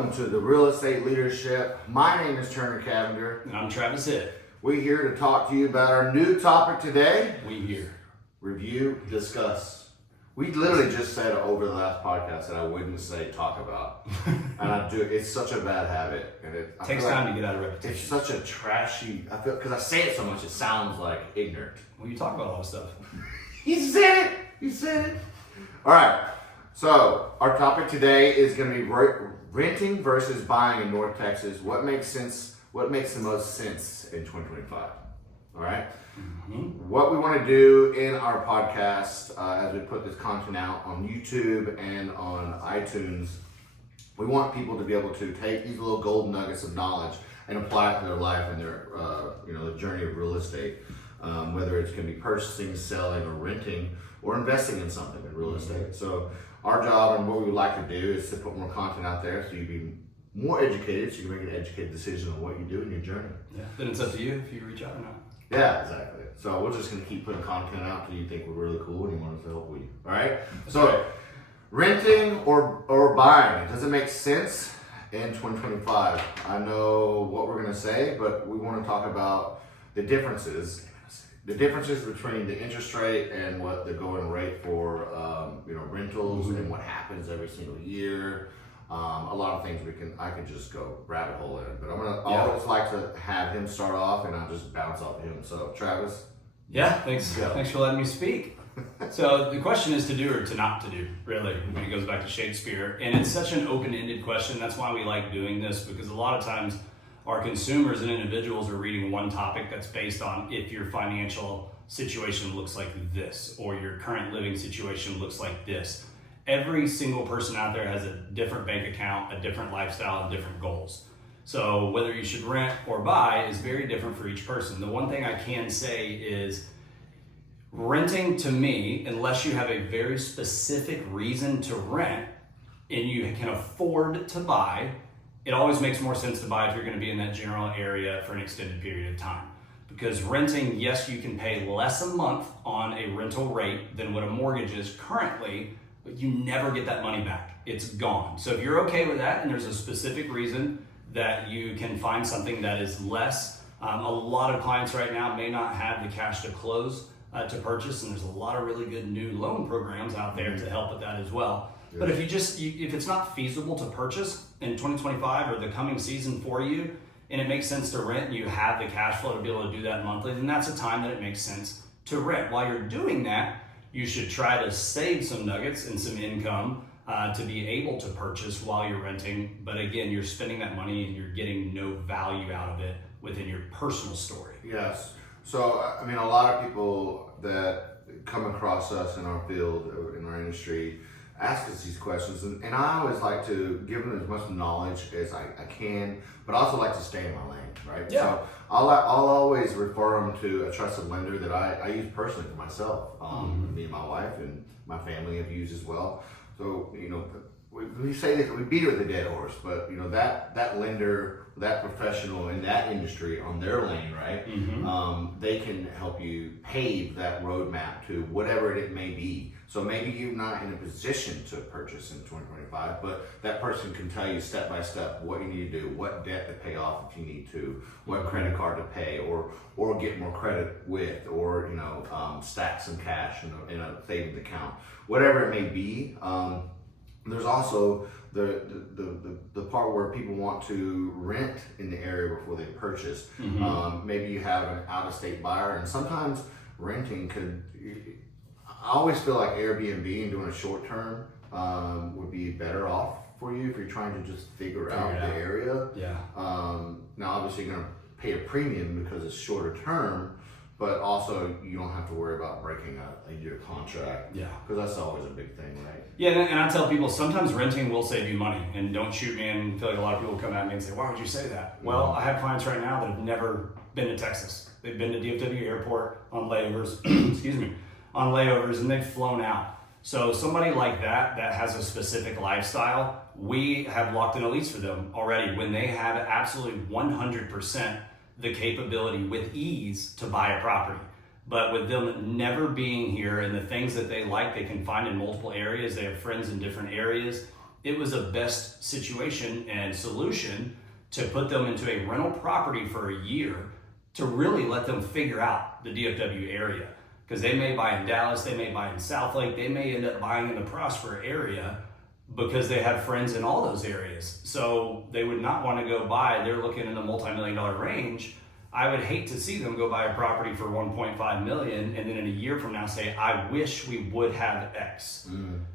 Welcome to the Real Estate Leadership. My name is Turner Cavender. And I'm Travis Hitt. We're here to talk to you about our new topic today. We here. Review, discuss. We literally just said over the last podcast that I wouldn't say talk about. And I do. It's such a bad habit. And it takes time to get out of repetition. It's such a trashy, I feel, because I say it so much, it sounds like ignorant. Well, you talk about a lot of stuff. He said it. He said it. All right. So our topic today is going to be renting versus buying in North Texas. What makes sense? What makes the most sense in 2025? All right. Mm-hmm. What we want to do in our podcast, as we put this content out on YouTube and on iTunes, we want people to be able to take these little gold nuggets of knowledge and apply it to their life and their, the journey of real estate. Whether it's going to be purchasing, selling, or renting, or investing in something in real estate. So our job and what we would like to do is to put more content out there so you be more educated, so you can make an educated decision on what you do in your journey. Yeah. Then it's up to you if you reach out or not. Yeah, exactly. So we're just going to keep putting content out till you think we're really cool and you want us to help you. All right. That's so right. Renting or buying, does it make sense in 2025? I know what we're going to say, but we want to talk about the differences. The differences between the interest rate and what the going rate for rentals and what happens every single year. A lot of things I could just go rabbit hole in, but always like to have him start off and I'll just bounce off him. So Travis. Yeah, thanks. Thanks for letting me speak. So the question is to do or to not to do, really, when it goes back to Shakespeare. And it's such an open-ended question. That's why we like doing this, because a lot of times our consumers and individuals are reading one topic that's based on if your financial situation looks like this or your current living situation looks like this. Every single person out there has a different bank account, a different lifestyle, and different goals. So whether you should rent or buy is very different for each person. The one thing I can say is renting, to me, unless you have a very specific reason to rent and you can afford to buy, it always makes more sense to buy if you're going to be in that general area for an extended period of time. Because renting, yes, you can pay less a month on a rental rate than what a mortgage is currently, but you never get that money back. It's gone. So if you're okay with that and there's a specific reason that you can find something that is less, a lot of clients right now may not have the cash to close to purchase, and there's a lot of really good new loan programs out there to help with that as well. But if if it's not feasible to purchase in 2025 or the coming season for you, and it makes sense to rent and you have the cash flow to be able to do that monthly, then that's a time that it makes sense to rent. While you're doing that, you should try to save some nuggets and some income to be able to purchase while you're renting. But again, you're spending that money and you're getting no value out of it within your personal story. Yes. So, I mean, a lot of people that come across us in our field, in our industry, ask us these questions, and I always like to give them as much knowledge as I can, but also like to stay in my lane, right? Yeah. So I'll always refer them to a trusted lender that I use personally for myself. Me and my wife and my family have used as well. So, we say that we beat it with a dead horse, but that lender, that professional in that industry on their lane, right? They can help you pave that roadmap to whatever it may be. So maybe you're not in a position to purchase in 2025, but that person can tell you step by step what you need to do, what debt to pay off if you need to, what credit card to pay, or get more credit with, or stack some cash in a savings account, whatever it may be. There's also the part where people want to rent in the area before they purchase. Maybe you have an out-of-state buyer, and sometimes renting could. I always feel like Airbnb and doing a short term would be better off for you if you're trying to just figure out the area. Yeah. Now, obviously, you're going to pay a premium because it's shorter term, but also you don't have to worry about breaking a year contract. Yeah. Because that's always a big thing, right? Yeah, and I tell people sometimes renting will save you money. And don't shoot me, and I feel like a lot of people come at me and say, why would you say that? Well, I have clients right now that have never been to Texas. They've been to DFW Airport on layovers, and they've flown out. So somebody like that has a specific lifestyle, we have locked in a lease for them already when they have absolutely 100% the capability with ease to buy a property. But with them never being here and the things that they like, they can find in multiple areas. They have friends in different areas. it was a best situation and solution to put them into a rental property for a year to really let them figure out the DFW area. Because they may buy in Dallas, they may buy in Southlake, they may end up buying in the Prosper area because they have friends in all those areas. So they would not want to go buy, they're looking in the multi-million-dollar range. I would hate to see them go buy a property for 1.5 million and then in a year from now say, I wish we would have X.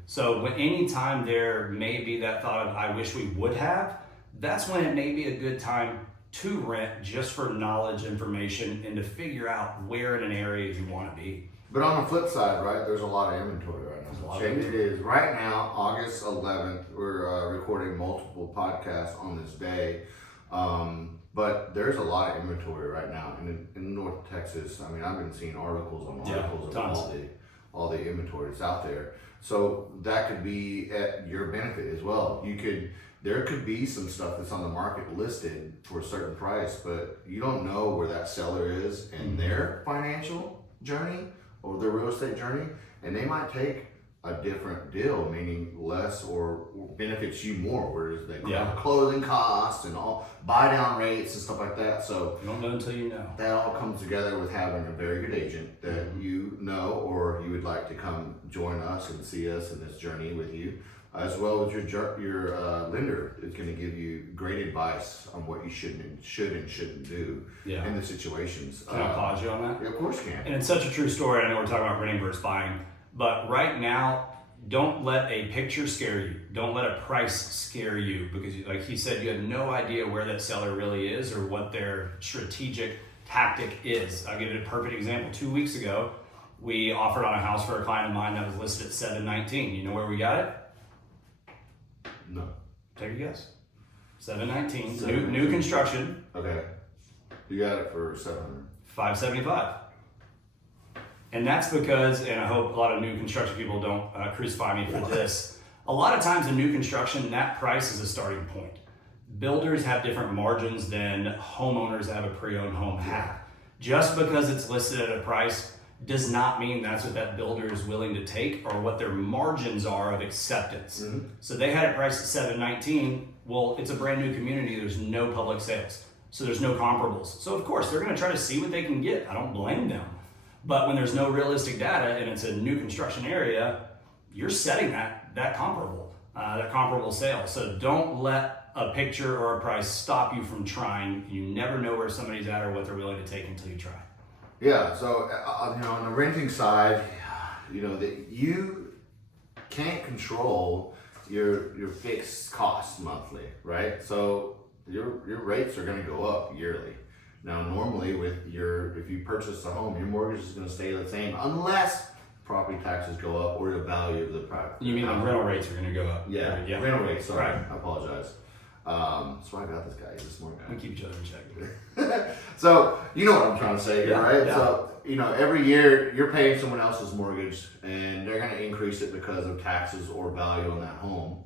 So when anytime there may be that thought of, I wish we would have, that's when it may be a good time to rent just for knowledge, information, and to figure out where in an area you want to be. But on the flip side, right, there's a lot of inventory right now. It is right now, August 11th. We're recording multiple podcasts on this day. But there's a lot of inventory right now in North Texas. I mean, I've been seeing articles on articles of all the inventory that's out there. So that could be at your benefit as well. There could be some stuff that's on the market listed for a certain price, but you don't know where that seller is in their financial journey or their real estate journey, and they might take a different deal, meaning less or benefits you more, whereas they have clothing costs and all buy down rates and stuff like that. So you don't know until you know. That all comes together with having a very good agent that you know, or you would like to come join us and see us in this journey with you, as well as your lender is going to give you great advice on what you should and shouldn't do in the situations. Can I pause you on that? Yeah, of course you can. And it's such a true story. I know we're talking about renting versus buying, but right now, don't let a picture scare you. Don't let a price scare you, because like he said, you have no idea where that seller really is or what their strategic tactic is. I'll give you a perfect example. 2 weeks ago, we offered on a house for a client of mine that was listed at $719. You know where we got it? No. Take a guess. $719. New construction. Okay. You got it for $700. $575. And that's because, and I hope a lot of new construction people don't crucify me for this, a lot of times in new construction, that price is a starting point. Builders have different margins than homeowners that have a pre-owned home have. Just because it's listed at a price does not mean that's what that builder is willing to take or what their margins are of acceptance. So they had it priced at $719. Well, it's a brand new community. There's no public sales. So there's no comparables. So of course, they're going to try to see what they can get. I don't blame them. But when there's no realistic data and it's a new construction area, you're setting that comparable sale. So don't let a picture or a price stop you from trying. You never know where somebody's at or what they're willing to take until you try. Yeah. So on the renting side, that you can't control your fixed costs monthly, right? So your rates are going to go up yearly. Now, normally if you purchase a home, your mortgage is going to stay the same unless property taxes go up or the value of the property. You mean the rental rates are going to go up? Yeah, rental rates. Sorry, right. I apologize. That's why I got this guy. He's a smart guy. We keep each other in check. So you know what I'm trying to say here, right? Yeah. So every year you're paying someone else's mortgage, and they're going to increase it because of taxes or value on that home.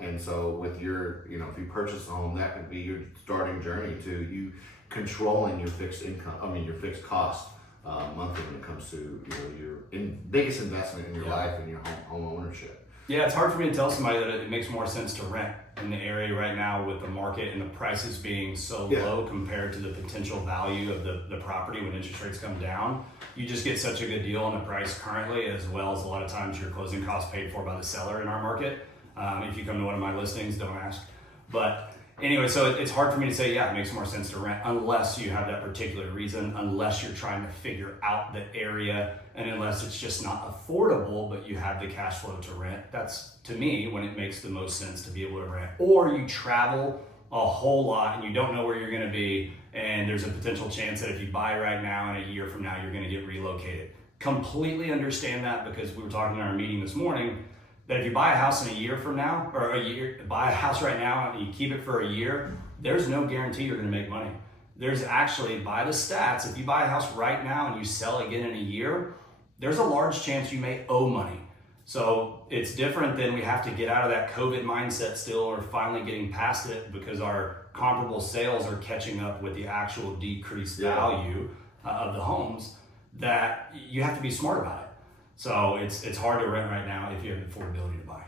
And so with your, if you purchase a home, that could be your starting journey to you controlling your fixed your fixed cost monthly when it comes to your biggest investment in your life and your home ownership. Yeah, it's hard for me to tell somebody that it makes more sense to rent in the area right now with the market and the prices being so low compared to the potential value of the property when interest rates come down. You just get such a good deal on the price currently, as well as a lot of times your closing costs paid for by the seller in our market. If you come to one of my listings, don't ask. But anyway, so it's hard for me to say, it makes more sense to rent unless you have that particular reason, unless you're trying to figure out the area, and unless it's just not affordable, but you have the cash flow to rent. That's, to me, when it makes the most sense to be able to rent. Or you travel a whole lot and you don't know where you're going to be, and there's a potential chance that if you buy right now and a year from now, you're going to get relocated. Completely understand that, because we were talking in our meeting this morning that if you buy a house in a year from now, or buy a house right now and you keep it for a year, there's no guarantee you're going to make money. There's actually, by the stats, if you buy a house right now and you sell again in a year, there's a large chance you may owe money. So it's different than we have to get out of that COVID mindset still, or finally getting past it, because our comparable sales are catching up with the actual decreased value of the homes, that you have to be smart about it. So it's hard to rent right now if you have the affordability to buy.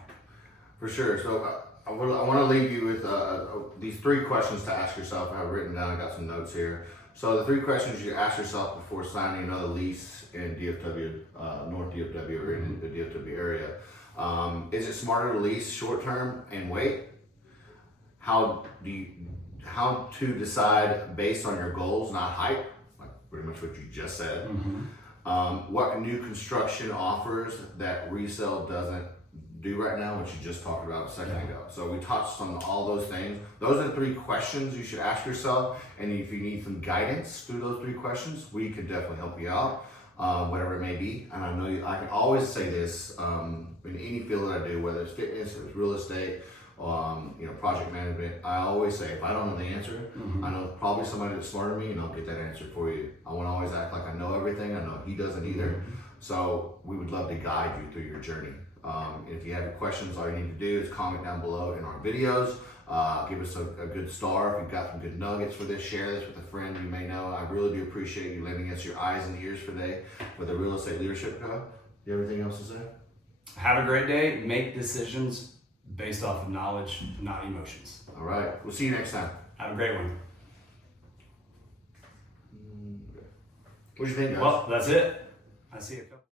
For sure. So I want to leave you with these 3 questions to ask yourself. I have written down. I got some notes here. So the 3 questions you ask yourself before signing another lease in DFW, North DFW, or in the DFW area. Is it smarter to lease short term and wait? How to decide based on your goals, not hype, like pretty much what you just said. What new construction offers that resale doesn't do right now, which you just talked about a second ago. So we touched on all those things. Those are the 3 questions you should ask yourself. And if you need some guidance through those 3 questions, we can definitely help you out, whatever it may be. And I know I can always say this in any field that I do, whether it's fitness or it's real estate, project management. I always say, if I don't know the answer, I know probably somebody that's smarter than me, and I'll get that answer for you. I won't always act like I know everything. I know he doesn't either. So we would love to guide you through your journey. If you have questions, all you need to do is comment down below in our videos. Give us a good star. If you've got some good nuggets for this, share this with a friend you may know. I really do appreciate you lending us your eyes and ears today for the Real Estate Leadership Club. Do you have anything else to say? Have a great day. Make decisions based off of knowledge, not emotions. All right. We'll see you next time. Have a great one. What do you think, guys? Well, that's it. I see a couple.